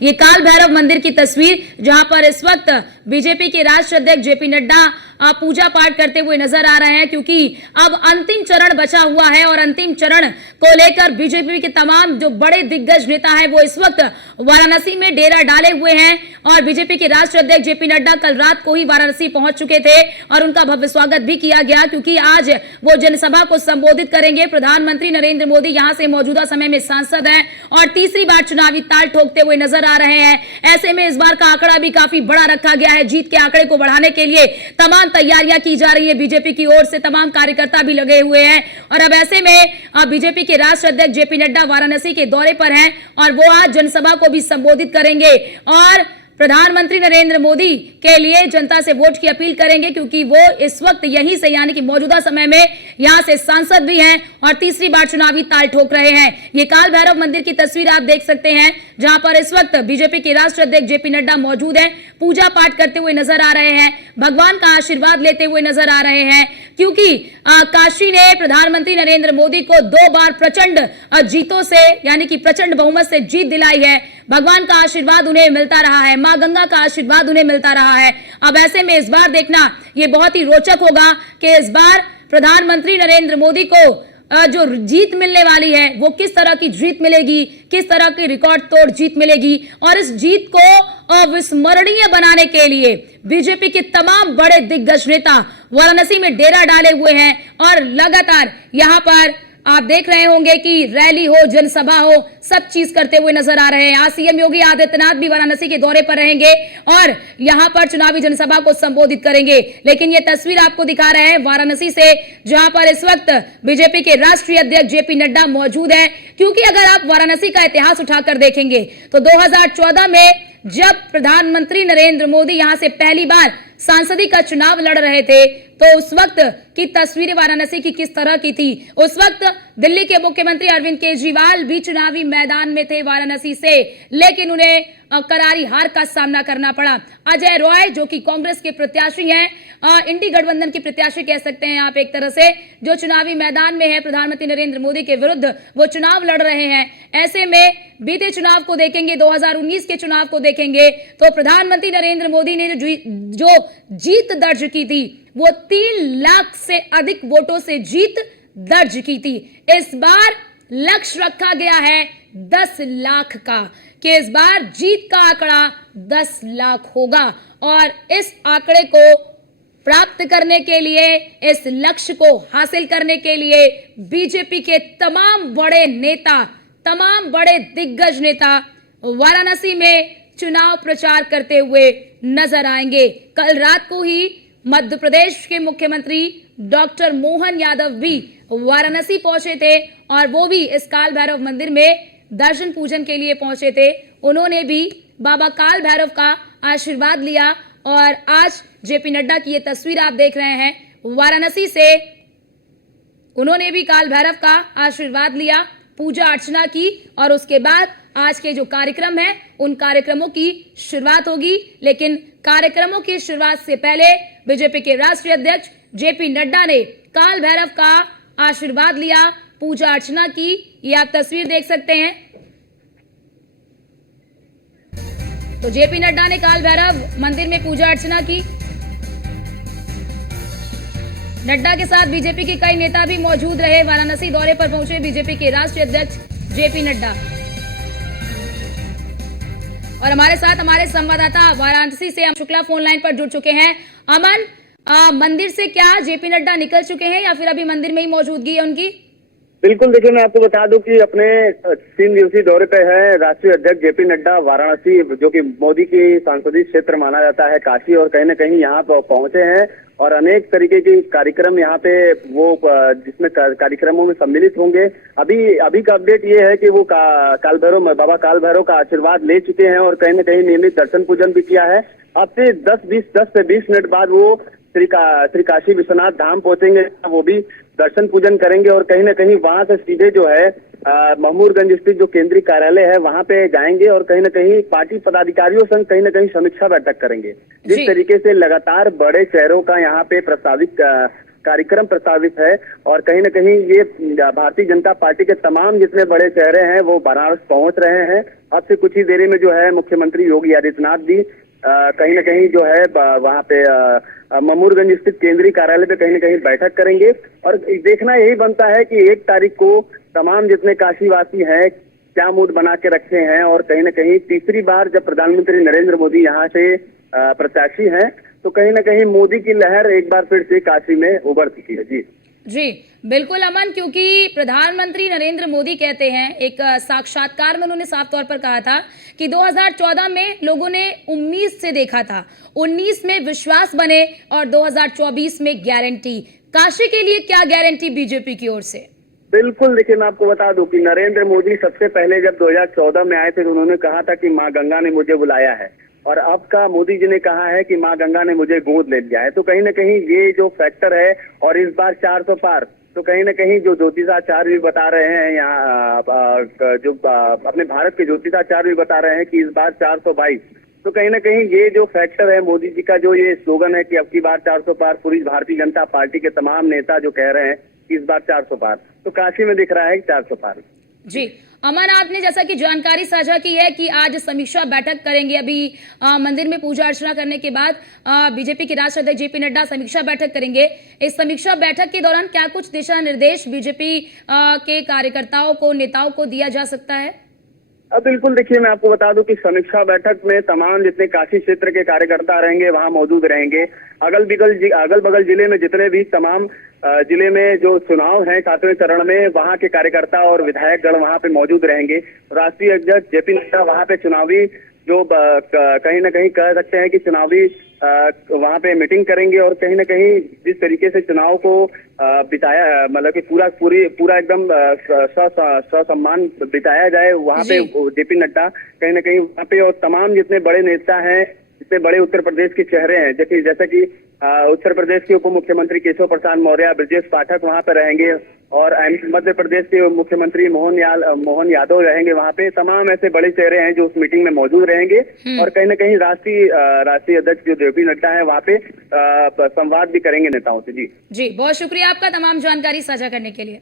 ये काल भैरव मंदिर की तस्वीर, जहां पर इस वक्त बीजेपी के राष्ट्रीय अध्यक्ष जेपी नड्डा पूजा पाठ करते हुए नजर आ रहे हैं, क्योंकि अब अंतिम चरण बचा हुआ है और अंतिम चरण को लेकर बीजेपी के तमाम जो बड़े दिग्गज नेता है वो इस वक्त वाराणसी में डेरा डाले हुए हैं। और बीजेपी के राष्ट्रीय अध्यक्ष जेपी नड्डा कल रात को ही वाराणसी पहुंच चुके थे और उनका भव्य स्वागत भी किया गया, क्योंकि आज वो जनसभा को संबोधित करेंगे। प्रधानमंत्री नरेंद्र मोदी यहां से मौजूदा समय में सांसद हैं और तीसरी बार चुनावी ताल ठोकते हुए नजर आ रहे हैं। ऐसे में इस बार का आंकड़ा भी काफी बड़ा रखा गया है। जीत के आंकड़े को बढ़ाने के लिए तमाम तैयारियां की जा रही है, बीजेपी की ओर से तमाम कार्यकर्ता भी लगे हुए हैं। और अब ऐसे में बीजेपी के राष्ट्रीय अध्यक्ष जेपी नड्डा वाराणसी के दौरे पर हैं और वो आज जनसभा को भी संबोधित करेंगे और प्रधानमंत्री नरेंद्र मोदी के लिए जनता से वोट की अपील करेंगे, क्योंकि वो इस वक्त यहीं से यानी कि मौजूदा समय में यहां से सांसद भी हैं और तीसरी बार चुनावी ताल ठोक रहे हैं। ये काल भैरव मंदिर की तस्वीर आप देख सकते हैं, जहां पर इस वक्त बीजेपी के राष्ट्रीय अध्यक्ष जेपी नड्डा मौजूद हैं, पूजा पाठ करते हुए नजर आ रहे हैं, भगवान का आशीर्वाद लेते हुए नजर आ रहे हैं, क्योंकि काशी ने प्रधानमंत्री नरेंद्र मोदी को 2 बार प्रचंड जीतों से यानी कि प्रचंड बहुमत से जीत दिलाई है। भगवान का आशीर्वाद उन्हें मिलता रहा है, मां गंगा का आशीर्वाद उन्हें मिलता रहा है। अब ऐसे में इस बार देखना ये बहुत ही रोचक होगा कि इस बार प्रधानमंत्री नरेंद्र मोदी को जो जीत मिलने वाली है वो किस तरह की जीत मिलेगी, किस तरह की रिकॉर्ड तोड़ जीत मिलेगी। और इस जीत को अविस्मरणीय बनाने के लिए बीजेपी के तमाम बड़े दिग्गज नेता वाराणसी में डेरा डाले हुए हैं और लगातार यहां पर आप देख रहे होंगे कि रैली हो, जनसभा हो, सब चीज करते हुए नजर आ रहे हैं। आज सीएम योगी आदित्यनाथ भी वाराणसी के दौरे पर रहेंगे और यहां पर चुनावी जनसभा को संबोधित करेंगे। लेकिन ये तस्वीर आपको दिखा रहे हैं वाराणसी से, जहां पर इस वक्त बीजेपी के राष्ट्रीय अध्यक्ष जेपी नड्डा मौजूद है। क्योंकि अगर आप वाराणसी का इतिहास उठाकर देखेंगे तो 2014 में जब प्रधानमंत्री नरेंद्र मोदी यहां से पहली बार सांसदी का चुनाव लड़ रहे थे तो उस वक्त की तस्वीरें वाराणसी की किस तरह की थी। उस वक्त दिल्ली के मुख्यमंत्री अरविंद केजरीवाल भी चुनावी मैदान में थे वाराणसी से, लेकिन उन्हें करारी हार का सामना करना पड़ा। अजय रॉय जो कि कांग्रेस के प्रत्याशी हैं, इंडी गठबंधन के प्रत्याशी कह सकते हैं आप एक तरह से, जो चुनावी मैदान में है प्रधानमंत्री नरेंद्र मोदी के विरुद्ध, वो चुनाव लड़ रहे हैं। ऐसे में बीते चुनाव को देखेंगे, 2019 के चुनाव को देखेंगे तो प्रधानमंत्री नरेंद्र मोदी ने जो जीत दर्ज की थी वो 3 लाख से अधिक वोटों से जीत दर्ज की थी। इस बार लक्ष्य रखा गया है 10 लाख का, कि इस बार जीत का आंकड़ा 10 लाख होगा। और इस आंकड़े को प्राप्त करने के लिए, इस लक्ष्य को हासिल करने के लिए बीजेपी के तमाम बड़े नेता, तमाम बड़े दिग्गज नेता वाराणसी में चुनाव प्रचार करते हुए नजर आएंगे। कल रात को ही मध्य प्रदेश के मुख्यमंत्री डॉक्टर मोहन यादव भी वाराणसी पहुंचे थे और वो भी इस काल भैरव मंदिर में दर्शन पूजन के लिए पहुंचे थे। उन्होंने भी बाबा काल भैरव का आशीर्वाद लिया और आज जेपी नड्डा की ये तस्वीर आप देख रहे हैं वाराणसी से, उन्होंने भी काल भैरव का आशीर्वाद लिया, पूजा अर्चना की और उसके बाद आज के जो कार्यक्रम है उन कार्यक्रमों की शुरुआत होगी। लेकिन कार्यक्रमों की शुरुआत से पहले बीजेपी के राष्ट्रीय अध्यक्ष जेपी नड्डा ने काल भैरव का आशीर्वाद लिया, पूजा अर्चना की। ये आप तस्वीर देख सकते हैं। तो जेपी नड्डा ने काल भैरव मंदिर में पूजा अर्चना की। नड्डा के साथ बीजेपी के कई नेता भी मौजूद रहे। वाराणसी दौरे पर पहुंचे बीजेपी के राष्ट्रीय अध्यक्ष जेपी नड्डा। और हमारे साथ हमारे संवाददाता वाराणसी से शुक्ला फोन लाइन पर जुड़ चुके हैं। अमन, मंदिर से क्या जेपी नड्डा निकल चुके हैं या फिर अभी मंदिर में ही मौजूदगी है उनकी? बिल्कुल, देखिए मैं आपको बता दूं कि अपने 3 दिवसीय दौरे पे है राष्ट्रीय अध्यक्ष जेपी नड्डा वाराणसी, जो कि मोदी की संसदीय क्षेत्र माना जाता है काशी, और कहीं न कहीं यहाँ पर पहुंचे हैं और अनेक तरीके के कार्यक्रम यहाँ पे वो जिसमें कार्यक्रमों में सम्मिलित होंगे। अभी का अपडेट ये है कि वो बाबा काल भैरव का आशीर्वाद ले चुके हैं और कहीं न कहीं नियमित दर्शन पूजन भी किया है। अब से 10 से 20 मिनट बाद वो श्री काशी विश्वनाथ धाम पहुंचेंगे, वो भी दर्शन पूजन करेंगे और कहीं न कहीं वहां से सीधे जो है महमूदगंज स्थित जो केंद्रीय कार्यालय है वहां पे जाएंगे और कहीं न कहीं पार्टी पदाधिकारियों संग कहीं न कहीं समीक्षा बैठक करेंगे। जिस तरीके से लगातार बड़े शहरों का यहाँ पे प्रस्तावित कार्यक्रम प्रस्तावित है और कहीं न कहीं ये भारतीय जनता पार्टी के तमाम जितने बड़े चेहरे हैं वो वाराणसी पहुंच रहे हैं। अब से कुछ ही देरी में जो है मुख्यमंत्री योगी आदित्यनाथ जी कहीं न कहीं जो है वहां पे ममूरगंज स्थित केंद्रीय कार्यालय पे कहीं न कहीं बैठक करेंगे और देखना यही बनता है कि 1 तारीख को तमाम जितने काशीवासी हैं क्या मूड बना के रखे हैं और कहीं न कहीं तीसरी बार जब प्रधानमंत्री नरेंद्र मोदी यहाँ से प्रत्याशी हैं तो कहीं न कहीं मोदी की लहर एक बार फिर से काशी में उभर चुकी है। जी जी बिल्कुल अमन, क्योंकि प्रधानमंत्री नरेंद्र मोदी कहते हैं, एक साक्षात्कार में उन्होंने साफ तौर पर कहा था कि 2014 में लोगों ने उम्मीद से देखा था, 19 में विश्वास बने और 2024 में गारंटी। काशी के लिए क्या गारंटी बीजेपी की ओर से? बिल्कुल, देखिए मैं आपको बता दूं कि नरेंद्र मोदी सबसे पहले जब 2014 में आए थे तो उन्होंने कहा था कि माँ गंगा ने मुझे बुलाया है और अब का मोदी जी ने कहा है कि माँ गंगा ने मुझे गोद ले लिया है। तो कहीं न कहीं ये जो फैक्टर है और इस बार 400 पार, तो कहीं न कहीं जो ज्योतिषाचार्य भी बता रहे हैं यहाँ जो अपने भारत के ज्योतिषाचार्य भी बता रहे हैं कि इस बार 422, तो कहीं न कहीं ये जो फैक्टर है मोदी जी का जो ये स्लोगन है कि अब की बार 400 पार, पूरी भारतीय जनता पार्टी के तमाम नेता जो कह रहे हैं कि इस बार 400 पार, तो काशी में दिख रहा है 400 पार। जी अमन, आपने जैसा कि जानकारी साझा की है कि आज समीक्षा बैठक करेंगे। अभी मंदिर में पूजा अर्चना करने के बाद बीजेपी के राष्ट्रीय अध्यक्ष जेपी नड्डा समीक्षा बैठक करेंगे। इस समीक्षा बैठक के दौरान क्या कुछ दिशा निर्देश बीजेपी के कार्यकर्ताओं को, नेताओं को दिया जा सकता है? अब बिल्कुल, देखिए मैं आपको बता दूं कि समीक्षा बैठक में तमाम जितने काशी क्षेत्र के कार्यकर्ता रहेंगे वहां मौजूद रहेंगे। अगल बगल जिले में जितने भी तमाम जिले में जो चुनाव है 7वें चरण में, वहां के कार्यकर्ता और विधायकगण वहां पे मौजूद रहेंगे। राष्ट्रीय अध्यक्ष जेपी नड्डा वहां पे चुनावी जो कहीं न कहीं कह सकते हैं कि चुनावी वहां पे मीटिंग करेंगे और कहीं न कहीं जिस तरीके से चुनाव को बिताया, मतलब कि पूरा एकदम ससम्मान बिताया जाए वहां पे जेपी नड्डा कहीं न कहीं वहां पे, और तमाम जितने बड़े नेता हैं, जितने बड़े उत्तर प्रदेश के चेहरे हैं, जैसे कि उत्तर प्रदेश के उप मुख्यमंत्री केशव प्रसाद मौर्य, ब्रजेश पाठक वहां पे रहेंगे और मध्य प्रदेश के मुख्यमंत्री मोहन यादव रहेंगे वहां पे। तमाम ऐसे बड़े चेहरे हैं जो उस मीटिंग में मौजूद रहेंगे और कहीं न कहीं राष्ट्रीय अध्यक्ष जो जेपी नड्डा है वहां पे संवाद भी करेंगे नेताओं से। जी बहुत शुक्रिया आपका तमाम जानकारी साझा करने के लिए।